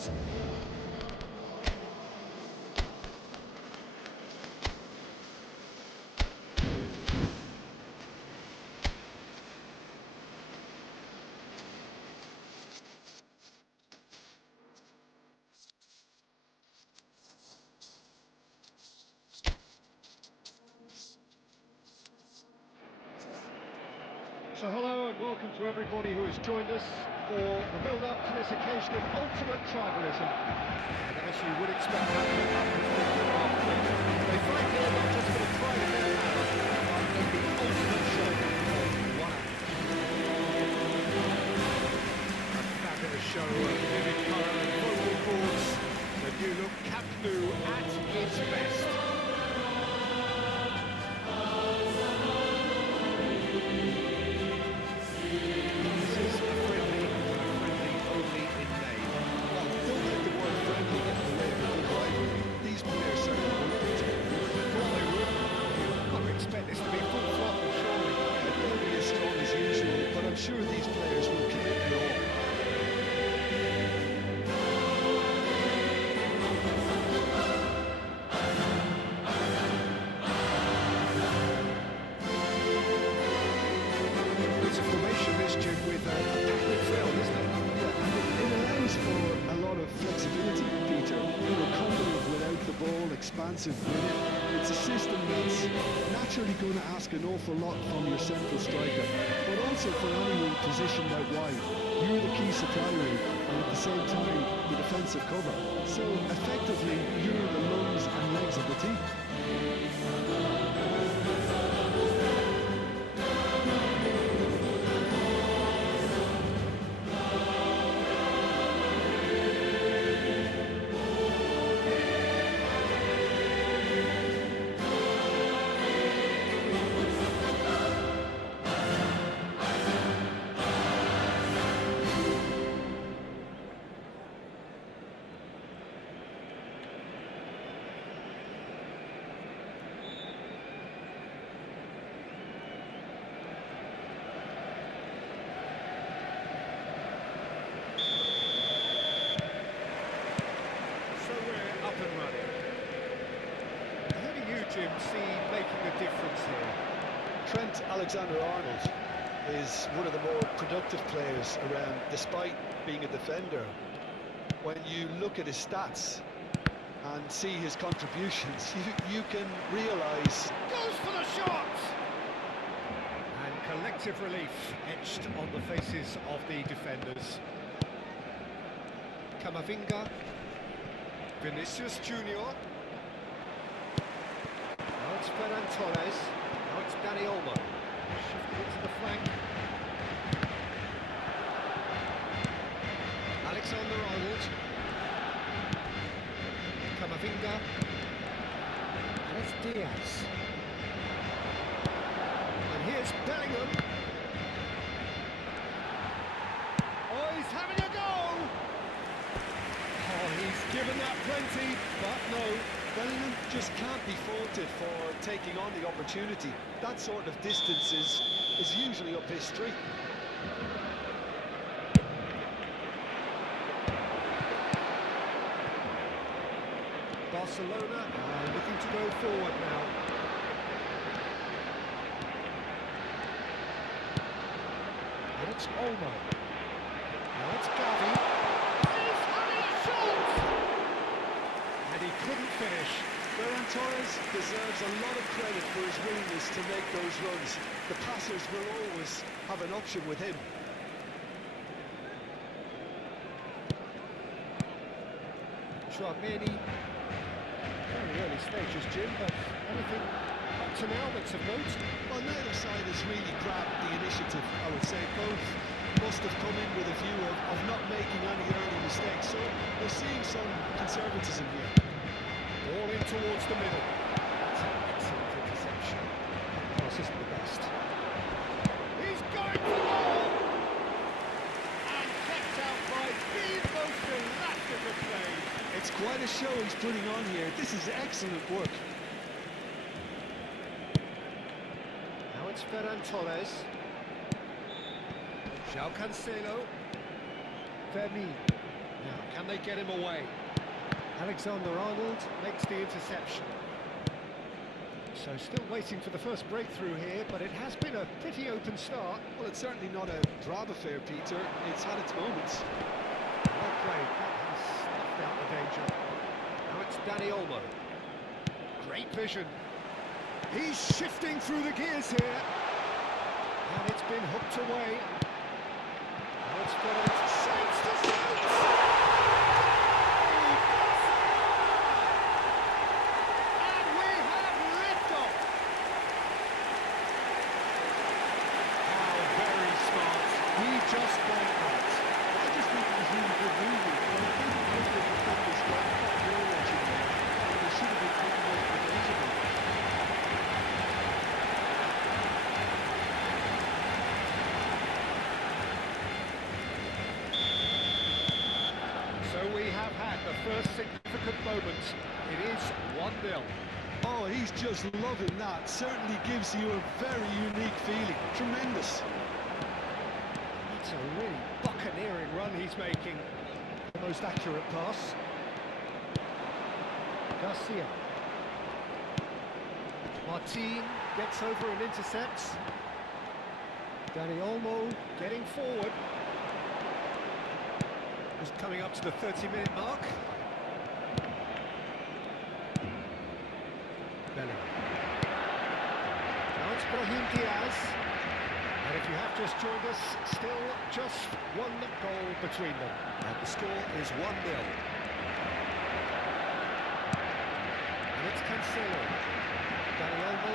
So hello and welcome to everybody who has joined us for the build-up to this occasion of ultimate tribalism. And as you would expect, that build-up has been good afternoon. They fight here not just for the pride of their power, but in the ultimate show of one act. A fabulous show of vivid colour and vocal cords. The new look Camp Nou at its best. Sure, these players will commit it all. It's a formation, this, Jim, with a pattern film, isn't it? Yeah, it allows for a lot of flexibility, Peter. Combative without the ball, expansive with it. It's a system that's naturally going to ask an awful lot from your central striker, but also for anyone positioned out wide. You're the key supply route, and at the same time, the defensive cover. So, effectively, you're the lungs and legs of the team. Jim, see making a difference here? Trent Alexander-Arnold is one of the more productive players around, despite being a defender. When you look at his stats and see his contributions, you can realise... Goes for the shot! And collective relief etched on the faces of the defenders. Camavinga, Vinicius Junior. Now it's Ferran Torres, now it's Dani Olmo, shifted into the flank. Alexander-Arnold, Camavinga, and it's Diaz. And here's Bellingham. Oh, he's having a go! Oh, he's given that plenty, but no. Bellingham just can't be faulted for taking on the opportunity. That sort of distance is usually up his street. Barcelona are looking to go forward now. And it's Olmo. Now it's Gavi. He's having a shot! And he couldn't finish. Ferran Torres deserves a lot of credit for his willingness to make those runs. The passers will always have an option with him. Chouameni. Very early stages, Jim, but anything up to now that's of note? Well, neither side has really grabbed the initiative, I would say. Both must have come in with a view of not making any early mistakes, so we're seeing some conservatism here. Ball in towards the middle. That's an excellent interception. Pass isn't the best. He's going for goal! And kept out by the most elastic of play. It's quite a show he's putting on here. This is excellent work. Now it's Ferran Torres. João Cancelo. Fermin. Now, can they get him away? Alexander-Arnold makes the interception. So still waiting for the first breakthrough here, but it has been a pretty open start. Well, it's certainly not a drab affair, Peter. It's had its moments. Well played. That has snuffed out the danger. Now it's Dani Olmo. Great vision. He's shifting through the gears here. And it's been hooked away. Now it's got it. Shapes to shapes! And we have liftoff! How very smart. He just played that. I just think it was really good movement. But I think most of the defenders got caught goal watching there. And they should have been taken away from the danger zone. So we have had the first significant moment. It is 1-0. Oh, he's just loving that. Certainly gives you a very unique feeling. Tremendous. It's a really buccaneering run he's making. The most accurate pass. Garcia. Martin gets over and intercepts. Dani Olmo getting forward. Just coming up to the 30-minute mark. Bellingham. Now it's Brahim Diaz. And if you have just joined us, still just one goal between them. And the score is 1-0. And it's Cancelo. Dani Olmo.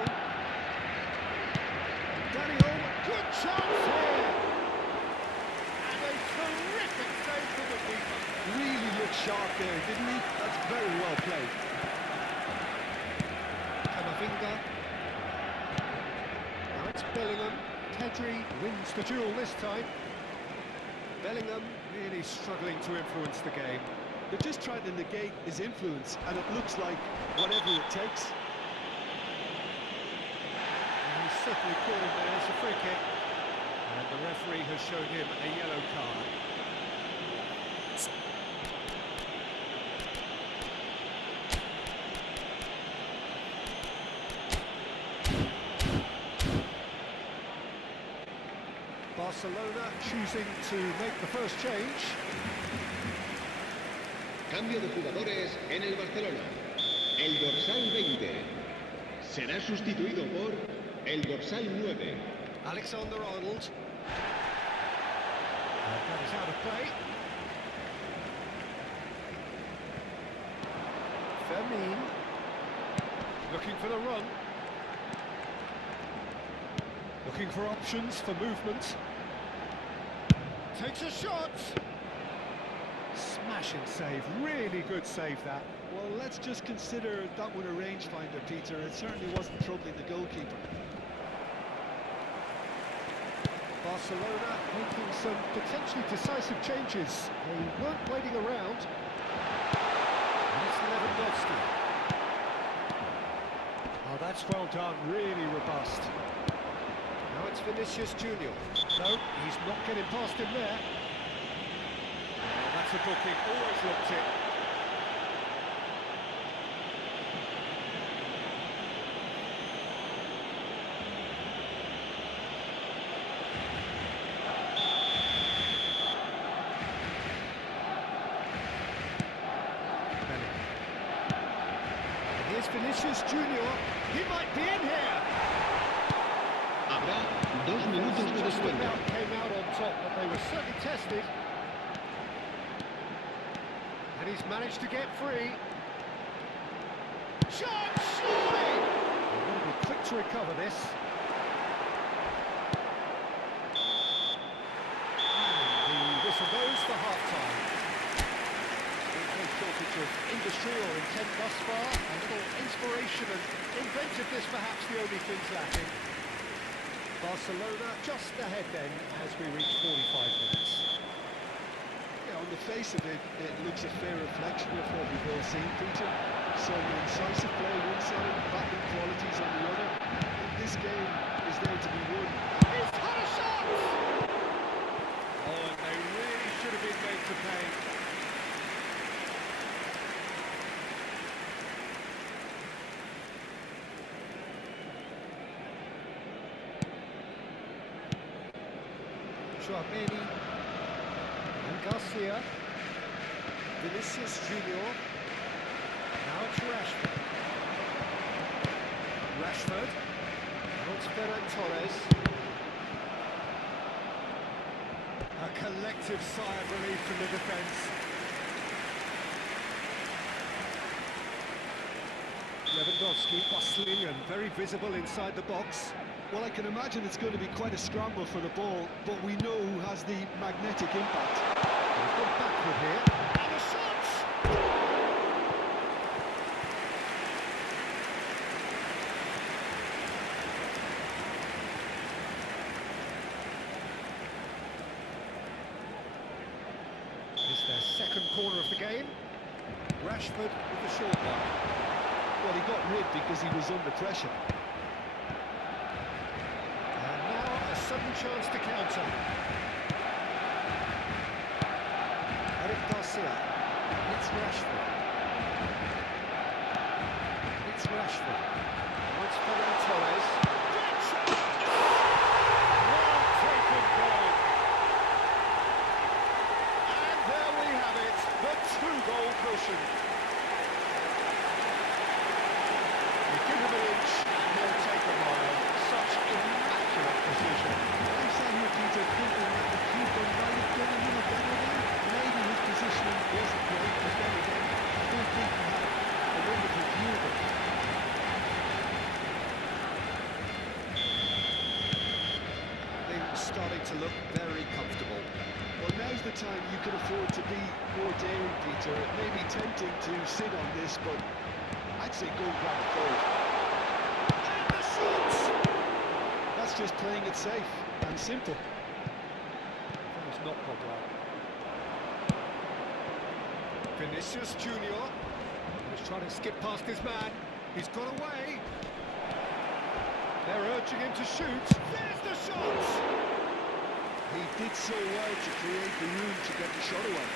Dani Olmo, good chance here! And a terrific save from the keeper. Really looked sharp there, didn't he? That's very well played. Camavinga. Now it's Bellingham. Pedri wins the duel this time. Bellingham really struggling to influence the game. They're just trying to negate his influence, and it looks like whatever it takes. And he's certainly caught him there as a free kick. And the referee has shown him a yellow card. Barcelona choosing to make the first change. Cambio de jugadores en el Barcelona. El dorsal 20 será sustituido por el dorsal 9. Alexander-Arnold. That is out of play. Fermin. Looking for the run. Looking for options for movement. Takes a shot. Smashing save. Really good save that. Well, let's just consider that one a rangefinder, Peter. It certainly wasn't troubling the goalkeeper. Barcelona making some potentially decisive changes. They weren't waiting around. And it's Lewandowski. Oh, that's well done. Really robust. Now it's Vinicius Junior. No, he's not getting past him there. Oh, that's a booking. Always looked it. And here's Vinicius Junior. He might be in here. Habrá 2 minutos de Just descuento. about came out on top, but they were certainly tested. And he's managed to get free. Shot, surely! They're going to be quick to recover this. And the whistle goes for half-time. No shortage of industry or intent thus far. A little inspiration and inventiveness perhaps the only things lacking. Barcelona just ahead then as we reach 45 minutes. Yeah, on the face of it, it looks a fair reflection of what we've all seen, Peter. Some incisive play one side, battling qualities on the other. And this game is there to be won. He's had a shot! Oh, and they really should have been made to pay. Chouameni and Garcia. Vinicius Junior. Now it's Rashford. Rashford. Now it's Ferran Torres. A collective sigh of relief from the defence. Lewandowski bustling and very visible inside the box. Well, I can imagine it's going to be quite a scramble for the ball, but we know who has the magnetic impact. He's gone backward here. And the shots! It's their second corner of the game. Rashford with the short one. Well, he got rid because he was under pressure. And now a sudden chance to counter. Eric Garcia. It's Rashford. It's Rashford. Now it's Ferran Torres. Great shot! Well taken goal. And there we have it, the two-goal cushion. You give him an inch, and he'll take a mile. Such immaculate precision. I'm saying here, Peter, thinking that the keeper might have done a little better there. Maybe his positioning wasn't great, but then again, I don't think he had a wonderful view of it. Things starting to look very comfortable. Well, now's the time you can afford to be more daring, Peter. It may be tempting to sit on this, but I'd say go and grab a goal. And the shots! That's just playing it safe and simple. That was not Pogba. Vinicius Junior. He's trying to skip past his man. He's got away. They're urging him to shoot. There's the shot! He did so well to create the room to get the shot away.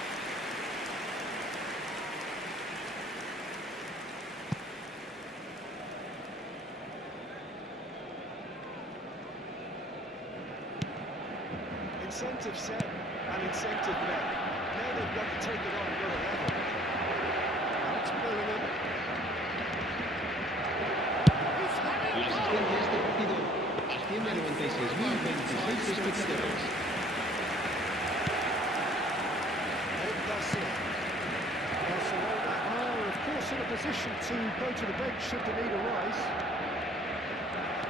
Incentive set and incentive met. Now they've got to take it on another level. Alex Bellingham. He's having La a asistencia goal! a este partido asciende a 96.026 espectadores. Eric Garcia. Barcelona are, of course, in a position to go to the bench should the need arise.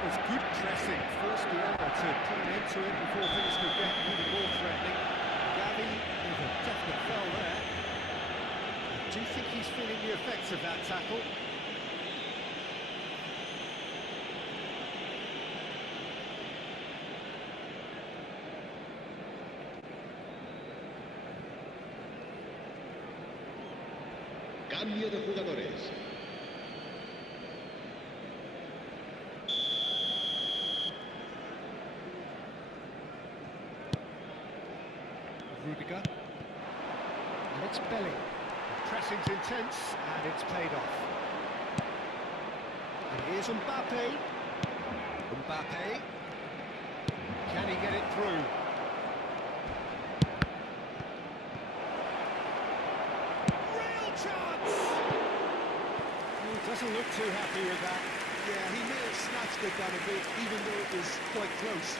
It was good pressing, forced the error to put an end to it before things could get even more threatening. Gavi with a definite foul there. Do you think he's feeling the effects of that tackle? Cambio de jugadores. Rudiger. And it's Belly. The pressing's intense, and it's paid off. And here's Mbappe. Mbappe. Can he get it through? Real chance! He doesn't look too happy with that. Yeah, he may have snatched at that a bit, even though it was quite close.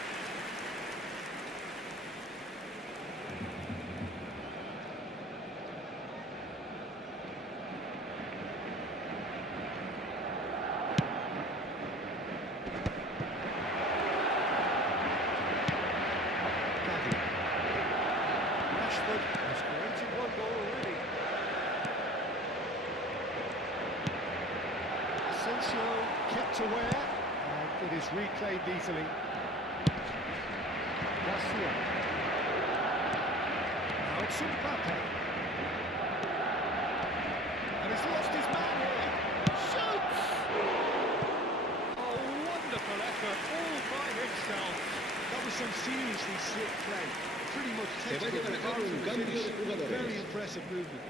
Gavi. Rashford has created one goal already. Asensio kept aware, and it is reclaimed easily. Garcia. Now it's Mbappe. And he's lost his man here. Shoots! Oh, wonderful effort, all by himself. That was some seriously slick play. Pretty much Se va a llevar a cabo un cambio de finish. jugadores. Very impressive movement.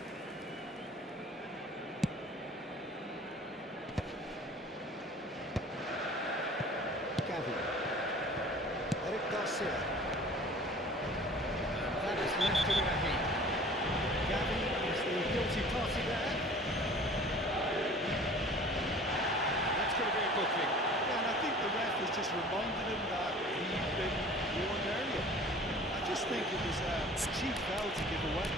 Gavi. Eric Garcia. just reminded him that he'd been warned earlier. I just think it was a cheap foul to give away.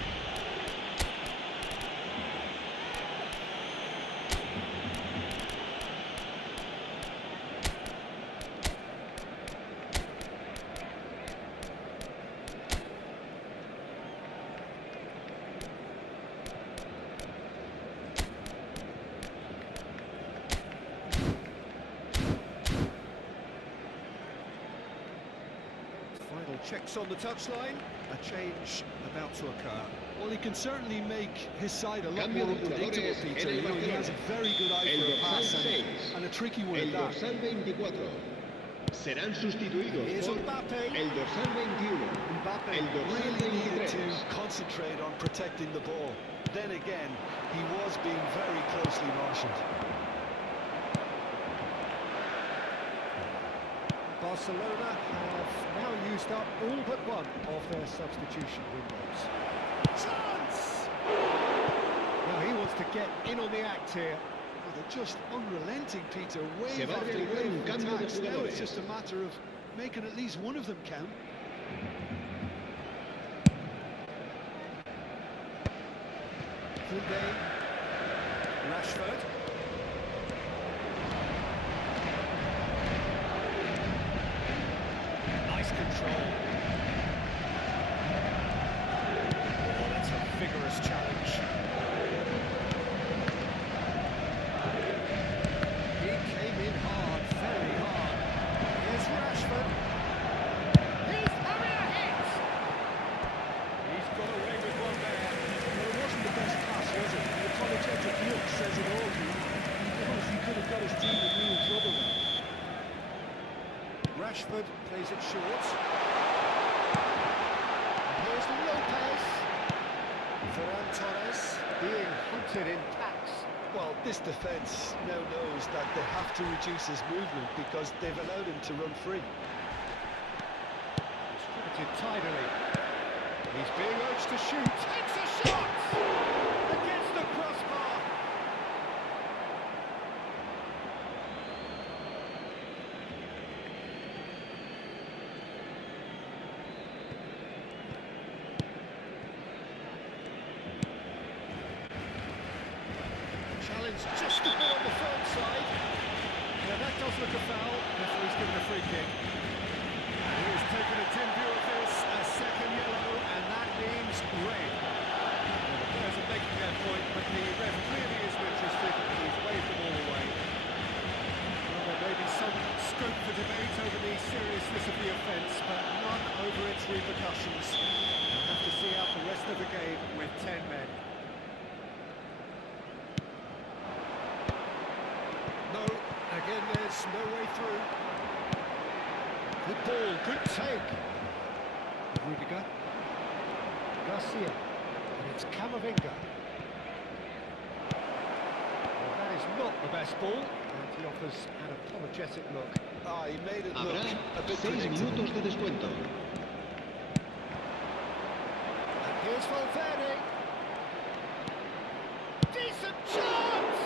Final checks on the touchline. A change about to occur. Well, he can certainly make his side a lot Cambio more de unpredictable, jugadores Peter. en el You know, he has a Barcelona. very good eye El for a dorsal pass 6, and a tricky one el at that. dorsal 24. Serán sustituidos Here's por Mbappe. el dorsal 21, Mbappe el dorsal really needed 23. to concentrate on protecting the ball. Then again, he was being very closely marshalled. Barcelona have now used up all but one of their substitution windows. Chance! Now he wants to get in on the act here. Well, they're just unrelenting, Peter. Se Wave va a after realizar un wave of cambio de attacks. Now jugadores. it's just a matter of making at least one of them count. Koundé. Rashford. Nice control. Oh, that's a vigorous challenge. He came in hard, very hard. Here's Rashford. He's having a hit! He's got away with one there. Well, it wasn't the best pass, was it? The apologetic look says it all. He knows he could have got his team in real trouble there. Rashford plays it short. And here's Lopez. Ferran Torres being hunted in packs. Well, this defence now knows that they have to reduce his movement because they've allowed him to run free. Distributed tidily. He's being urged to shoot. Takes a shot! Against the crossbar. Challenge just a bit on the firm side. Now that does look a foul. Referee's given a free kick. And he has taken a dim view of this, a second yellow, and that means red. Well, the players are making their point, but the ref clearly isn't interested. He's waved them all away. Well, there may be some scope for debate over the seriousness of the offence, but none over its repercussions. We'll have to see out the rest of the game with 10 men. No, again, there's no way through. Good ball, good take. Rudiger. Garcia. And it's Camavinga. Well, that is not the best ball, and he offers an apologetic look. Ah, he made it look Habrá a bit 6 predictable. minutos de descuento. And here's Valverde. Decent chance!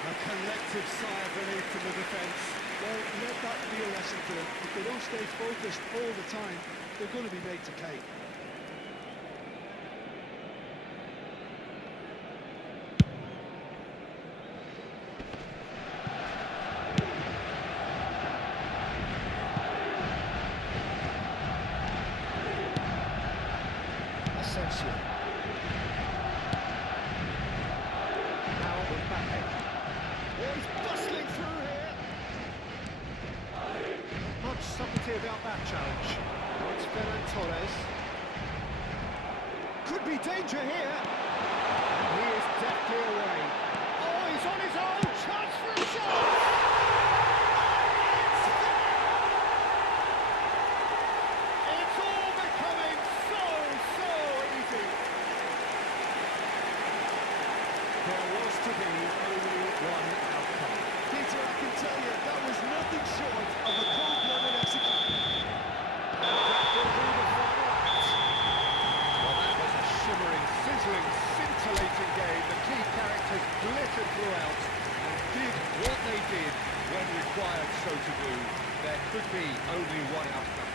A collective sigh of relief from the defence. Well, let that be a lesson for them. If they don't stay focused all the time, they're going to be made to pay. Asensio. Now Mbappe. Oh, he's bustling through here. Much subtlety about that challenge. It's Ferran Torres. Could be danger here. And he is deftly away. Oh, he's on his own. Chance for a shot. It's all becoming so easy. There was to be only one outcome. Peter, I can tell you, that was nothing short of a cold-blooded execution. And that will be the final act. Well, that was a shimmering, sizzling, scintillating game. The key characters glittered throughout and did what they did when required so to do, there could be only one outcome.